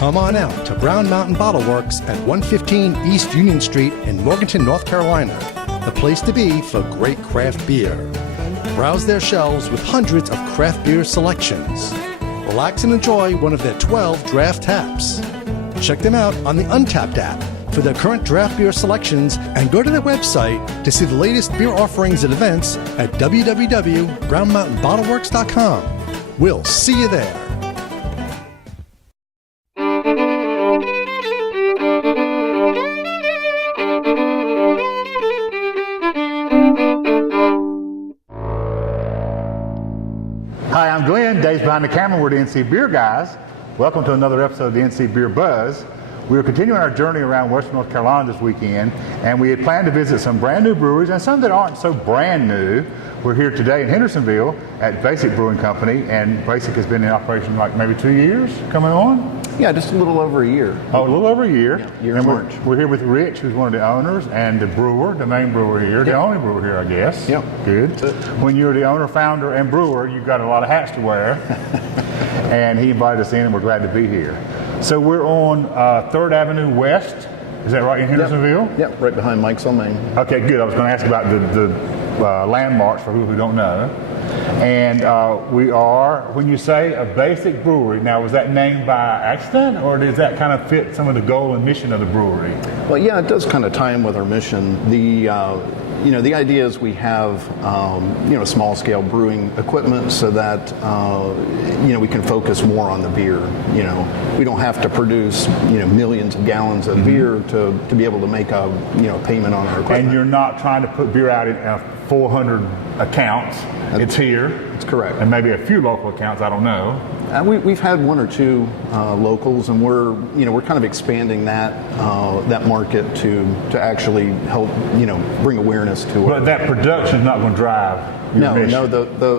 Come on out to Brown Mountain Bottle Works at 115 East Union Street in Morganton, North Carolina, the place to be for great craft beer. Browse their shelves with hundreds of craft beer selections. Relax and enjoy one of their 12 draft taps. Check them out on the Untapped app for their current draft beer selections and go to their website to see the latest beer offerings and events at www.brownmountainbottleworks.com. We'll see you there. Hi, I'm Glenn. Dave's behind the camera. We're the NC Beer guys. Welcome to another episode of the NC Beer Buzz. We are continuing our journey around Western North Carolina this weekend, and we had planned to visit some brand new breweries and some that aren't so brand new. We're here today in Hendersonville at Basic Brewing Company, and Basic has been in operation like maybe 2 years coming on? Yeah, just a little over a year. Oh, a little over a year. Yeah, year in March. We're here with Rich, who's one of the owners, and the brewer, the main brewer here, the only brewer here, I guess. Yep. Good. When you're the owner, founder, and brewer, you've got a lot of hats to wear. And he invited us in, and we're glad to be here. So we're on 3rd Avenue West. Is that right in Hendersonville? Yep, right behind Mike's on Main. Okay, good. I was going to ask about the landmarks for who don't know. And we are, when you say a basic brewery, now was that named by accident, or does that kind of fit some of the goal and mission of the brewery? Well, yeah, it does kind of tie in with our mission. The idea is we have small scale brewing equipment so that we can focus more on the beer. We don't have to produce millions of gallons of beer to be able to make a payment on our equipment. And you're not trying to put beer out in 400 accounts. It's here. That's correct. And maybe a few local accounts. I don't know. We've had one or two locals, and we're kind of expanding that market to actually help bring awareness to it. But that production is not going to drive your mission. No.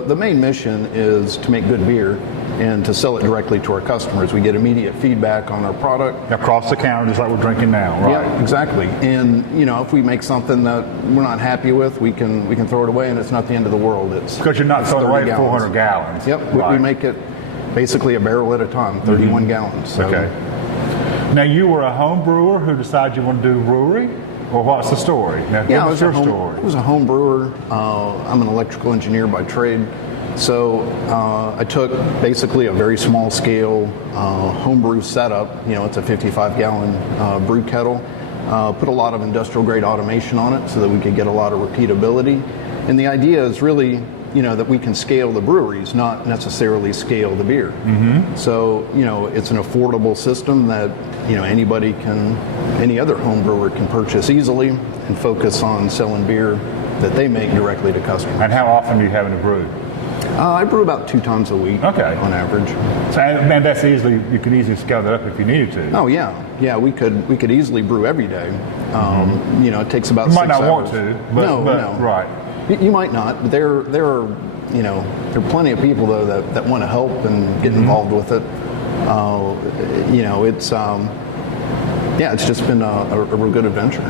The main mission is to make good beer and to sell it directly to our customers. We get immediate feedback on our product across the counter, just like we're drinking now, right? Yeah, exactly. And if we make something that we're not happy with, we can throw it away, and it's not the end of the world. It's because you're not throwing away 400 gallons. Yep. Right. We make it basically a barrel at a time, 31 gallons. So. Okay. Now you were a home brewer who decided you want to do a brewery, or what's the story? Now, yeah, give us your story. I was a home brewer. I'm an electrical engineer by trade. So I took basically a very small scale homebrew setup. It's a 55-gallon brew kettle. Put a lot of industrial grade automation on it so that we could get a lot of repeatability. And the idea is really that we can scale the breweries, not necessarily scale the beer. Mm-hmm. So, it's an affordable system that, any other home brewer can purchase easily and focus on selling beer that they make directly to customers. And how often do you have in a brew? I brew about 2 times a week, on average. So, man, you could easily scale that up if you needed to. Oh yeah, we could easily brew every day. It takes about 6 hours. You might not want to, but no. Right. You might not, but there are plenty of people though that want to help and get involved with it. It's just been a real good adventure.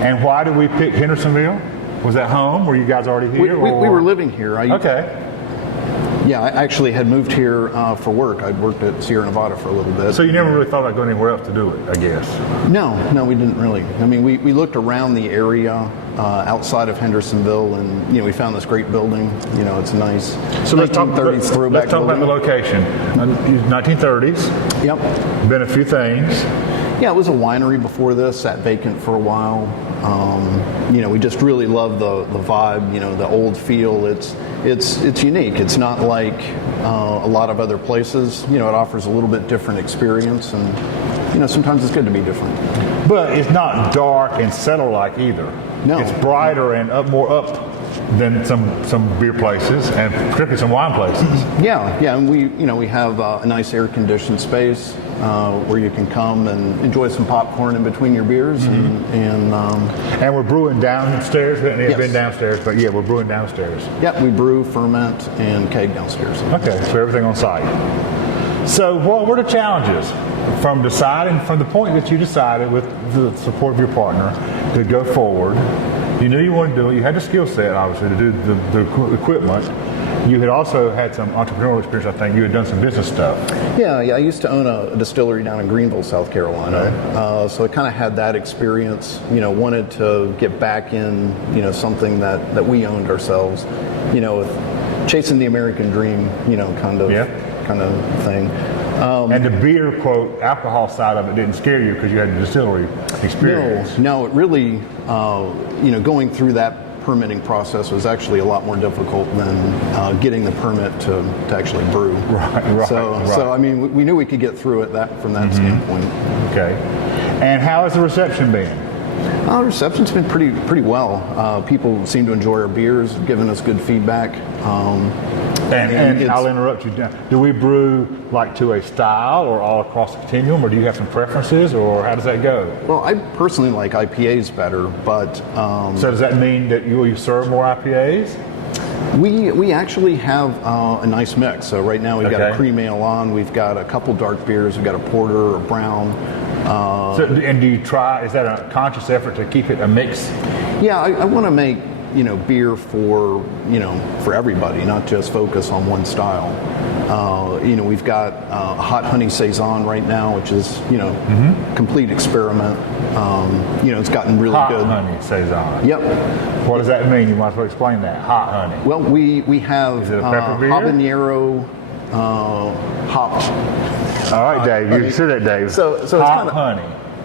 And why did we pick Hendersonville? Was that home? Were you guys already here? We were living here. Okay. Yeah, I actually had moved here for work. I worked at Sierra Nevada for a little bit. So you never really thought about going anywhere else to do it, I guess? No, we didn't really. I mean, we looked around the area outside of Hendersonville, and we found this great building. It's a nice 1930s throwback. Let's talk about the location. 1930s. Yep. Been a few things. Yeah, it was a winery before this, sat vacant for a while. We just really love the vibe, the old feel. It's unique. It's not like a lot of other places. It offers a little bit different experience, and sometimes it's good to be different. But it's not dark and settle-like either. No. It's brighter and more up than some beer places, and particularly some wine places. Yeah, and we have a nice air-conditioned space where you can come and enjoy some popcorn in between your beers, and we're brewing downstairs. We haven't Yes. been downstairs, but yeah, we're brewing downstairs. Yeah, we brew, ferment, and keg downstairs. Okay, so everything on site. So what were the challenges from the point that you decided with the support of your partner to go forward? You knew you wanted to do it. You had the skill set, obviously, to do the equipment. you had also had some entrepreneurial experience. I think you had done some business stuff. Yeah. I used to own a distillery down in Greenville, South Carolina. So I kind of had that experience. Wanted to get back in, something that we owned ourselves. With chasing the American dream, kind of thing. And the beer, quote, alcohol side of it didn't scare you because you had the distillery experience. No, it really, going through that permitting process was actually a lot more difficult than getting the permit to actually brew. Right. So I mean, we knew we could get through it from that standpoint. Okay. And how has the reception been? The reception's been pretty well. People seem to enjoy our beers, giving us good feedback. And I'll interrupt you. Do we brew like to a style or all across the continuum, or do you have some preferences, or how does that go? Well, I personally like IPAs better, but... so does that mean that you serve more IPAs? We actually have a nice mix. So right now we've got a cream ale on, we've got a couple dark beers, we've got a porter, a brown. And do you try, is that a conscious effort to keep it a mix? Yeah, I want to make beer for everybody, not just focus on one style. We've got a hot honey saison right now, which is complete experiment. It's gotten really hot good. Hot honey saison. Yep. What does that mean? You might as well explain that. Hot honey. Well, we have is it a pepper beer? habanero hopped. All right, Dave. You said that, Dave. So it's hot honey.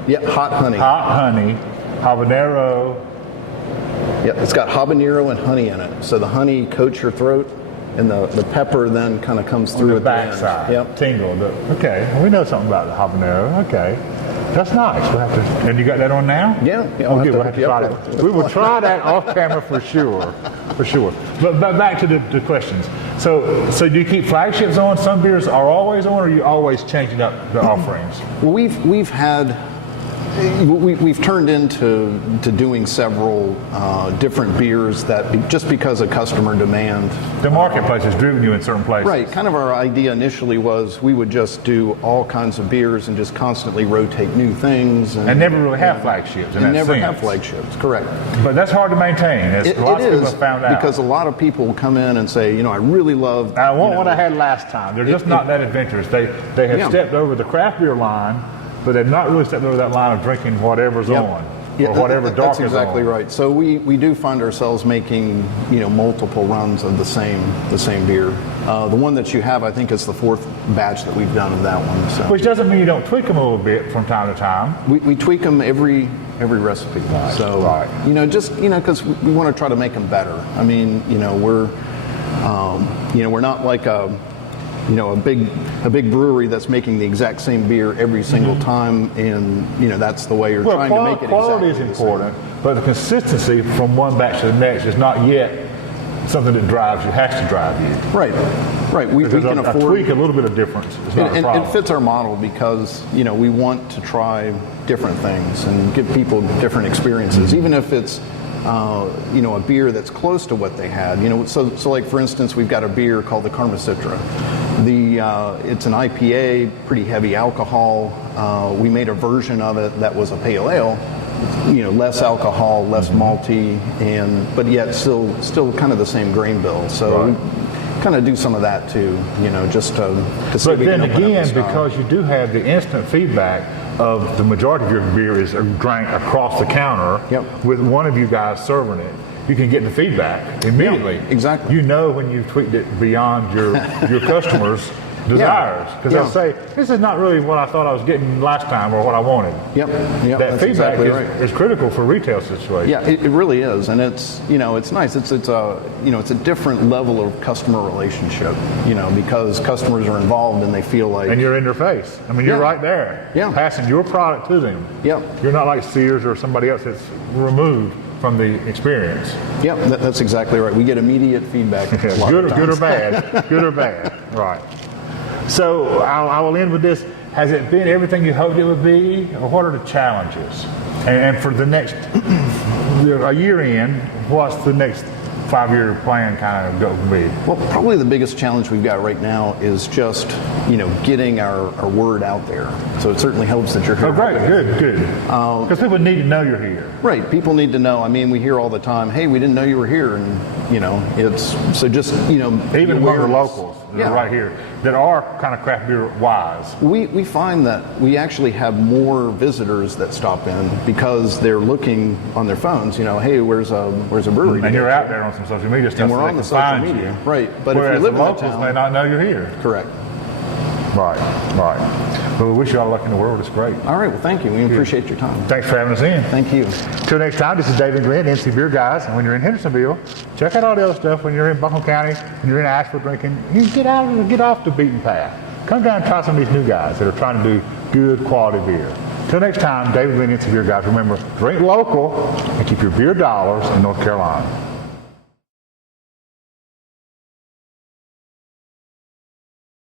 Yeah, hot honey. Hot honey, habanero. Yeah, it's got habanero and honey in it. So the honey coats your throat, and the pepper then kind of comes through the at backside. the end. Yep. Tingle. Okay, we know something about the habanero. Okay, that's nice. We'll have to. And you got that on now? Yeah. We'll have to try that. We will try that off camera for sure. But back to the questions. So do you keep flagships on? Some beers are always on, or are you always changing up the offerings? Well, we've turned into doing several different beers that just because of customer demand. The marketplace has driven you in certain places. Right. Kind of our idea initially was we would just do all kinds of beers and just constantly rotate new things. And never really have flagships. And never have flagships, correct. But that's hard to maintain. Lots of people have found out. Because a lot of people will come in and say, I really love... I want what I had last time. They're just not that adventurous. They have stepped over the craft beer line, but they've not really stepped over that line of drinking whatever's on, or whatever dark is on. That's exactly right. So we do find ourselves making multiple runs of the same beer. The one that you have, I think, is the fourth batch that we've done of that one. So. Which doesn't mean you don't tweak them a little bit from time to time. We tweak them every recipe. Right. So because we want to try to make them better. I mean, we're not like a big brewery that's making the exact same beer every single time, and that's the way you're trying to make it. Quality is important, but the consistency from one batch to the next is not yet something that has to drive you. Right. We can afford tweak, a little bit of difference. And it fits our model because we want to try different things and give people different experiences, even if it's a beer that's close to what they had. So like for instance, we've got a beer called the Karma Citra. It's an IPA, pretty heavy alcohol. We made a version of it that was a pale ale, less alcohol, less malty, but yet still kind of the same grain bill. So we kind of do some of that too, just to see. But then again, because you do have the instant feedback of the majority of your beer is drank across the counter with one of you guys serving it, you can get the feedback immediately. Yeah, exactly. When you've tweaked it beyond your customers' desires. Because they'll say, this is not really what I thought I was getting last time or what I wanted. That feedback is critical for retail situations. Yeah, it really is. And it's nice. It's a different level of customer relationship, because customers are involved and they feel like... And you're in their face. I mean, you're right there. Yeah. Passing your product to them. You're not like Sears or somebody else that's removed from the experience. That's exactly right. We get immediate feedback. Good or bad. Good or bad. Right. So I will end with this. Has it been everything you hoped it would be, or what are the challenges? And for the next a year in, what's the next 5-year plan kind of go be? Well, probably the biggest challenge we've got right now is just, getting our word out there. So it certainly helps that you're here. Oh, great, good. Because people need to know you're here. Right, people need to know. I mean, we hear all the time, hey, we didn't know you were here, and it's so just even among the locals that are Yeah. right here that are kind of craft beer wise. We find that we actually have more visitors that stop in because they're looking on their phones. Hey, where's a brewery? And you're out there on some social media stuff, And we're so they on the can social find media, you. right? But Whereas if you live the in a locals town, may not know you're here. correct. Right. Well, we wish you all luck in the world. It's great. All right, well, thank you. We appreciate your time. Thanks for having us in. Thank you. Till next time, this is Dave and Glenn, NC Beer Guys. And when you're in Hendersonville, check out all the other stuff. When you're in Buncombe County, when you're in Asheville drinking, you get off the beaten path. Come down and try some of these new guys that are trying to do good quality beer. Till next time, Dave and Glenn, NC Beer Guys. Remember, drink local and keep your beer dollars in North Carolina.